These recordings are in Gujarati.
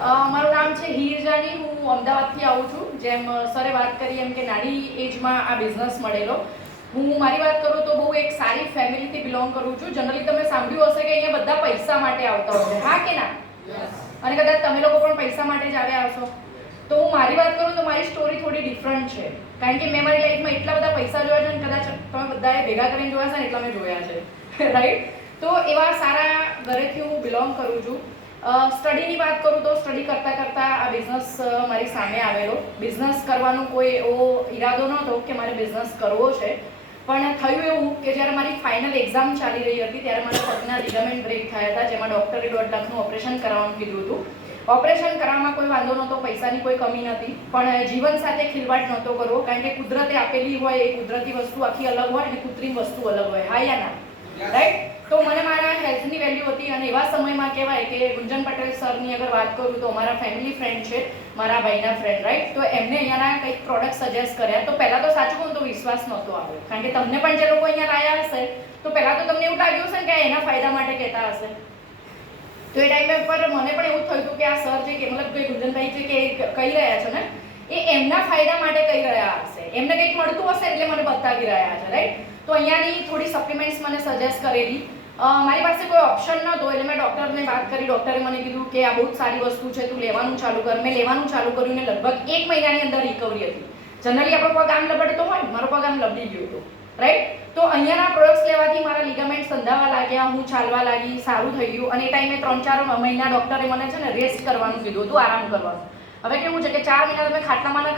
મારું નામ છે હીરજાની. હું અમદાવાદથી આવું છું. જેમ સરે વાત કરી એમ કે નાની એજમાં આ બિઝનેસ મળેલો. હું મારી વાત કરું તો બહુ એક સારી ફેમિલીથી બિલોંગ કરું છું. જનરલી તમે સાંભળ્યું હશે કે અહીંયા બધા પૈસા માટે આવતા હોય છે, હા કે ના? અને કદાચ તમે લોકો પણ પૈસા માટે જ આવ્યા હશો. તો હું મારી વાત કરું તો મારી સ્ટોરી થોડી ડિફરન્ટ છે. કારણ કે મેં મારી લાઈફમાં એટલા બધા પૈસા જોયા છે અને કદાચ તમે બધાએ ભેગા કરીને જોયા છે ને એટલા મેં જોયા છે, રાઈટ? તો એવા સારા ઘરેથી હું બિલોંગ કરું છું. સ્ટડીની વાત કરું તો સ્ટડી કરતાં કરતાં આ બિઝનેસ મારી સામે આવેલો. બિઝનેસ કરવાનો કોઈ એવો ઈરાદો નહોતો કે મારે બિઝનેસ કરવો છે. પણ થયું એવું કે જ્યારે મારી ફાઇનલ એક્ઝામ ચાલી રહી હતી ત્યારે મારા પગના લિગામેન્ટ બ્રેક થયા હતા, જેમાં ડૉક્ટરે 1.5 લાખનું ઓપરેશન કરાવવાનું કીધું હતું. ઓપરેશન કરવામાં કોઈ વાંધો નહોતો, પૈસાની કોઈ કમી નથી, પણ જીવન સાથે ખિલવાડ નહોતો કરવો. કારણ કે કુદરતે આપેલી હોય એ કુદરતી વસ્તુ આખી અલગ હોય અને કૃત્રિમ વસ્તુ અલગ હોય, હા યા ના? રાઈટ? તો મને મારા હેલ્થની વેલ્યુ હતી અને એવા સમયમાં કહેવાય કે ગુંજન પટેલ સરની અગર વાત કરું તો અમારા ફેમિલી ફ્રેન્ડ છે, મારા ભાઈના ફ્રેન્ડ, રાઈટ? તો એમને અહીંયાના કંઈક પ્રોડક્ટ સજેસ્ટ કર્યા. તો પહેલાં તો સાચું કહું તો વિશ્વાસ નહોતો આવ્યો. કારણ કે તમને પણ જે લોકો અહીંયા લાયા હશે તો પહેલાં તો તમને એવું લાગ્યું હશે ને કે એના ફાયદા માટે કહેતા હશે. તો એ ટાઈમે પર મને પણ એવું થયું હતું કે આ સર જે કે મતલબ કે ગુંજનભાઈ જે કે કહી રહ્યા છે ને એ એમના ફાયદા માટે કહી રહ્યા હશે. એમને કંઈક મળતું હશે એટલે મને બતાવી રહ્યા છે, રાઈટ? તો અહીંયાની થોડી સપ્લિમેન્ટ્સ મને સજેસ્ટ કરેલી. મારી પાસે કોઈ ઓપ્શન નહોતો એટલે મેં ડૉક્ટરને વાત કરી. ડૉક્ટરે મને કીધું કે આ બહુ જ સારી વસ્તુ છે, તું લેવાનું ચાલુ કર. મેં લેવાનું ચાલુ કર્યું ને લગભગ 1 મહિનાની અંદર રિકવરી હતી. જનરલી આપણો પગ આમ લબડતો હોય, મારો પગ આમ લબડી ગયો હતો, રાઈટ? તો અહીંયાના પ્રોડક્ટ્સ લેવાથી મારા લિગામેન્ટ સંધાવા લાગ્યા, હું ચાલવા લાગી, સારું થઈ ગયું. અને એ ટાઈમે 3-4 મહિના ડૉક્ટરે મને છે ને રેસ્ટ કરવાનું કીધું હતું, આરામ કરવાનું. હવે કેવું છે કે 4 મહિના તમે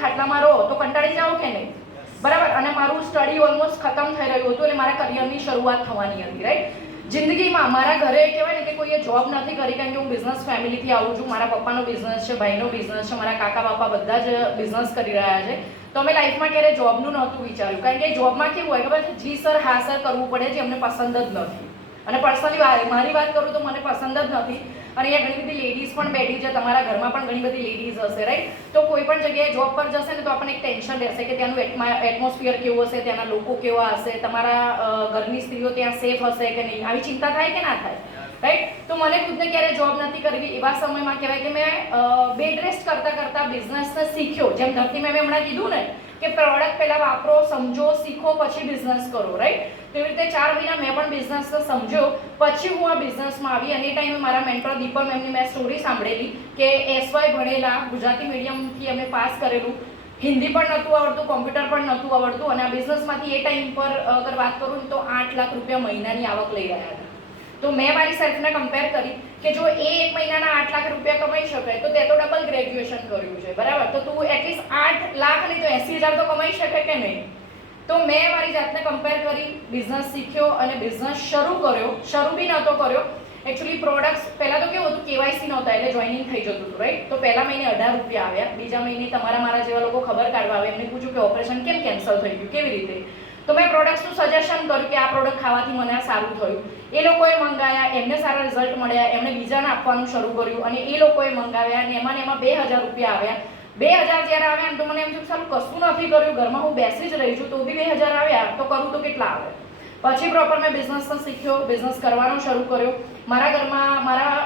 ખાટલામાં રહો તો કંટાળી જાઓ કે નહીં, બરાબર? અને મારું સ્ટડી ઓલમોસ્ટ ખતમ થઈ રહ્યું હતું એટલે મારા કરિયરની શરૂઆત થવાની હતી, રાઈટ? જિંદગીમાં મારા ઘરે કહેવાય ને કે કોઈએ જોબ નથી કરી, કારણ કે હું બિઝનેસ ફેમિલીથી આવું છું. મારા પપ્પાનો બિઝનેસ છે, ભાઈનો બિઝનેસ છે, મારા કાકા બાપા બધા જ બિઝનેસ કરી રહ્યા છે. તો અમે લાઈફમાં ક્યારે જોબનું નહોતું વિચાર્યું. કારણ કે જોબમાં કેવું હોય ખબર છે, જી સર હા સર કરવું પડે જે અમને પસંદ જ નથી. અને પર્સનલી મારી વાત કરું તો મને પસંદ જ નથી. અને અહીંયા ઘણી બધી લેડીઝ પણ બેઠી છે, તમારા ઘરમાં પણ ઘણી બધી લેડીઝ હશે, રાઈટ? તો કોઈ પણ જગ્યાએ જોબ પર જશે ને તો આપણને એક ટેન્શન રહેશે કે ત્યાંનું એટમોસ્ફિયર કેવું હશે, ત્યાંના લોકો કેવા હશે, તમારા ઘરની સ્ત્રીઓ ત્યાં સેફ હશે કે નહીં, આવી ચિંતા થાય કે ના થાય, રાઈટ? તો મને ખુદને ક્યારે જોબ નથી કરવી. એવા સમયમાં કહેવાય કે મેં બેડ રેસ્ટ કરતાં કરતાં બિઝનેસને શીખ્યો. જેમ ધરતી મેં હમણાં કીધું ને કે પ્રોડક્ટ પહેલાં વાપરો, સમજો, શીખો, પછી બિઝનેસ કરો, રાઈટ? તેવી રીતે 4 મહિના મેં પણ બિઝનેસને સમજ્યો, પછી હું આ બિઝનેસમાં આવી. અને એ ટાઈમે મારા મેન્ટર દીપક મેમની મેં સ્ટોરી સાંભળેલી કે SY ભણેલા, ગુજરાતી મીડિયમથી અમે પાસ કરેલું, હિન્દી પણ નહોતું આવડતું, કોમ્પ્યુટર પણ નહોતું આવડતું, અને આ બિઝનેસમાંથી એ ટાઈમ પર અગર વાત કરું તો 8 લાખ રૂપિયા મહિનાની આવક લઈ રહ્યા હતા. તો મેં મારી સેલ્ફને કમ્પેર કરી કે જો એ 1 મહિનાના 8 લાખ રૂપિયા કમાઈ શકે તો તે તો ડબલ ગ્રેજ્યુએશન કર્યું છે, બરાબર? તો તું એટલીસ્ટ 8 લાખ નહીં તો 80,000 તો કમાઈ શકે કે નહીં? તો મેં મારી જાતને કમ્પેર કરી, બિઝનેસ શીખ્યો અને બિઝનેસ શરૂ કર્યો. શરૂ બી નહોતો કર્યો એકચ્યુઅલી. પ્રોડક્ટ્સ પહેલાં તો કેવું હતું, KYC નહોતા એટલે જોઈનિંગ થઈ જતું હતું, રાઈટ? તો પહેલા મહિને 18 રૂપિયા આવ્યા. બીજા મહિને મારા જેવા લોકો ખબર કાઢવા આવે, એમને પૂછ્યું કે ઓપરેશન કેમ કેન્સલ થઈ ગયું, કેવી રીતે? તો મેં પ્રોડક્ટ્સનું સજેશન કર્યું કે આ પ્રોડક્ટ ખાવાથી મને આ સારું થયું. એ લોકોએ મંગાવ્યા, એમને સારા રિઝલ્ટ મળ્યા, એમણે બીજાને આપવાનું શરૂ કર્યું અને એ લોકોએ મંગાવ્યા અને એમાં 2000 રૂપિયા આવ્યા. 2000 જ્યારે આવ્યા ને તો મને એમ થયું સારું કશું નથી કર્યું, ઘરમાં હું બેસી જ રહી છું, તો બી 2000 આવ્યા તો કરું તો કેટલા આવે? પછી પ્રોપર મેં બિઝનેસને શીખ્યો, બિઝનેસ કરવાનો શરૂ કર્યો. મારા ઘરમાં મારા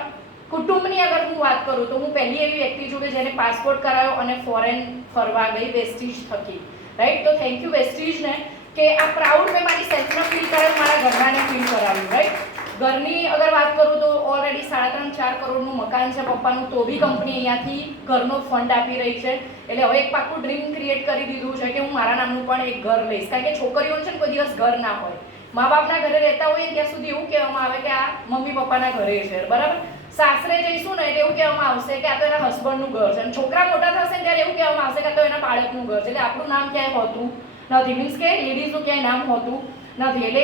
કુટુંબની અગર હું વાત કરું તો હું પહેલી એવી વ્યક્તિ છું કે જેને પાસપોર્ટ કરાયો અને ફોરેન ફરવા ગઈ વેસ્ટીજ થકી, રાઈટ? તો થેન્ક યુ વેસ્ટીજને કે આ પ્રાઉડ મેં મારી સેલ્ફને ફીલ કરાવ્યું, મારા ઘરનાને ફીલ કરાવ્યું, રાઈટ? ઘરની અગર વાત કરું તો ઓલરેડી 3.5-4 કરોડનું મકાન છે પપ્પાનું, તો બી કંપની અહીંયાથી ઘરનો ફંડ આપી રહી છે. એટલે હવે એક પાકું ડ્રીમ ક્રિએટ કરી દીધું છે કે હું મારા નામનું પણ એક ઘર લઈશ. કારણ કે છોકરીઓને છે ને કોઈ દિવસ ઘર ના હોય, મા બાપના ઘરે રહેતા હોઈએ ત્યાં સુધી એવું કહેવામાં આવે કે આ મમ્મી પપ્પાના ઘરે છે, બરાબર? સાસરે જઈશું ને એટલે એવું કહેવામાં આવશે કે આ તો એના હસબન્ડનું ઘર છે. અને છોકરા મોટા થશે ને ત્યારે એવું કહેવામાં આવશે કે આ તો એના બાળકનું ઘર છે. એટલે આપણું નામ ક્યાંય હોતું નથી, મીન્સ કે લેડીઝનું ક્યાંય નામ હોતું નથી. એટલે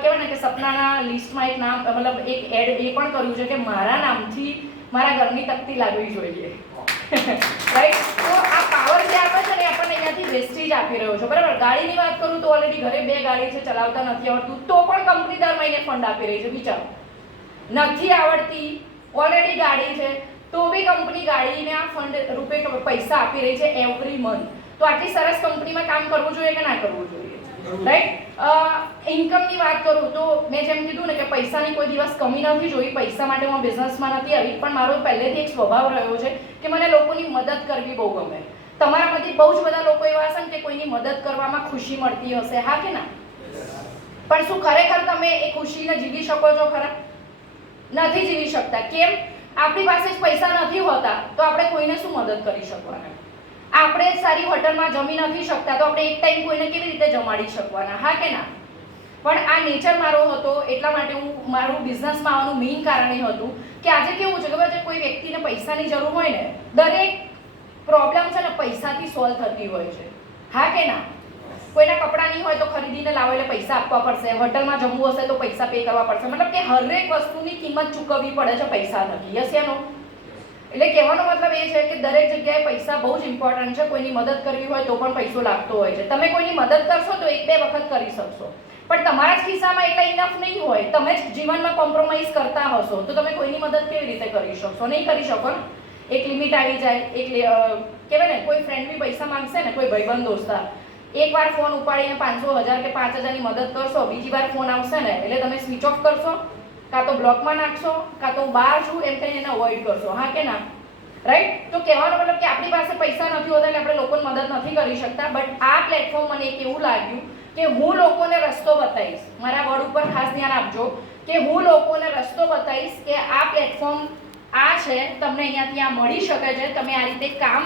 કહેવાય ને કે સપનાના લિસ્ટમાં એક નામ મતલબ એક એડ એ પણ કર્યું છે કે મારા નામથી મારા ઘરની તકતી લાગવી જોઈએ, રાઈટ? તો આ પાવર જે આપે છે ને આપણને અહીંયાથી વેસ્ટેજ આપી રહ્યો છે, બરાબર? ગાડીની વાત કરું તો ઓલરેડી ઘરે 2 ગાડી છે, ચલાવતા નથી આવડતું તો પણ કંપની દર મહિને ફંડ આપી રહી છે. વિચારો, નથી આવડતી, ઓલરેડી ગાડી છે તો બી કંપની ગાડીને આ ફંડ રૂપે પૈસા આપી રહી છે એવરી મંથ. તો આટલી સરસ કંપનીમાં કામ કરવું જોઈએ કે ના કરવું જોઈએ? રાઈટ. ઇન્કમની વાત કરું તો મેં જેમ કીધું ને કે પૈસાની કોઈ દિવસ કમી નથી જોઈ, પૈસા માટે હું બિઝનેસમાં નથી આવી, પણ મારો પહેલેથી એક સ્વભાવ રહ્યો છે કે મને લોકોની મદદ કરવી બહુ ગમે. તમારામાંથી બહુ જ બધા લોકો એવા હશે ને કે કોઈની મદદ કરવામાં ખુશી મળતી હશે, હા કે ના? પણ શું ખરેખર તમે એ ખુશીને જીવી શકો છો ખરા? નથી જીવી શકતા. કેમ? આપણી પાસે જ પૈસા નથી હોતા તો આપણે કોઈને શું મદદ કરી શકવાના? આપણે સારી હોટલમાં જમી નથી શકતા તો આપણે એક ટાઈમ કોઈને કેવી રીતે જમાડી શકવાના, હા કે ના? પણ આ નેચર મારો હતો, એટલા માટે હું મારું બિઝનેસમાં આવવાનું મેઇન કારણ એ હતું કે આજે કેવું છે ખબર છે, કોઈ વ્યક્તિને પૈસાની જરૂર હોય ને, દરેક પ્રોબ્લેમ છે ને પૈસાથી સોલ્વ થતી હોય છે, હા કે ના? કોઈના કપડાં નહીં હોય તો ખરીદીને લાવો એટલે પૈસા આપવા પડશે, હોટલમાં જમવું હશે તો પૈસા પે કરવા પડશે, મતલબ કે હરેક વસ્તુની કિંમત ચૂકવવી પડે છે પૈસા થકી. યસ યા નો? એટલે કહેવાનો મતલબ એ છે કે દરેક જગ્યાએ પૈસા બહુ જ ઇમ્પોર્ટન્ટ છે. કોઈની મદદ કરવી હોય તો પણ પૈસો લાગતો હોય છે. તમે કોઈની મદદ કરશો તો એક બે વખત કરી શકશો, પણ તમારા જ ખિસ્સામાં એટલા ઇનફ નહીં હોય, તમે જ જીવનમાં કોમ્પ્રોમાઇઝ કરતા હશો તો તમે કોઈની મદદ કેવી રીતે કરી શકશો? નહીં કરી શકો ને. એક લિમિટ આવી જાય, એક કહેવાય ને, કોઈ ફ્રેન્ડ બી પૈસા માંગશે ને, કોઈ ભાઈબંધ દોસ્તાર, એકવાર ફોન ઉપાડીને 500 1000 કે 5000ની મદદ કરશો, બીજી વાર ફોન આવશે ને એટલે તમે સ્વિચ ઓફ કરશો, કાં તો બ્લોકમાં નાખશો, કાં તો બહાર છું એમ કહીને એને અવોઇડ કરશો, હા કે ના? રાઈટ. તો કહેવાનો મતલબ કે આપણી પાસે પૈસા નથી હોતા એટલે આપણે લોકોની મદદ નથી કરી શકતા, બટ આ પ્લેટફોર્મ મને એક એવું લાગ્યું કે હું લોકોને રસ્તો બતાવીશ. મારા વર્ડ ઉપર ખાસ ધ્યાન આપજો કે હું લોકોને રસ્તો બતાવીશ કે આ પ્લેટફોર્મ આ છે, તમને અહીંયાથી આ મળી શકે છે, તમે આ રીતે કામ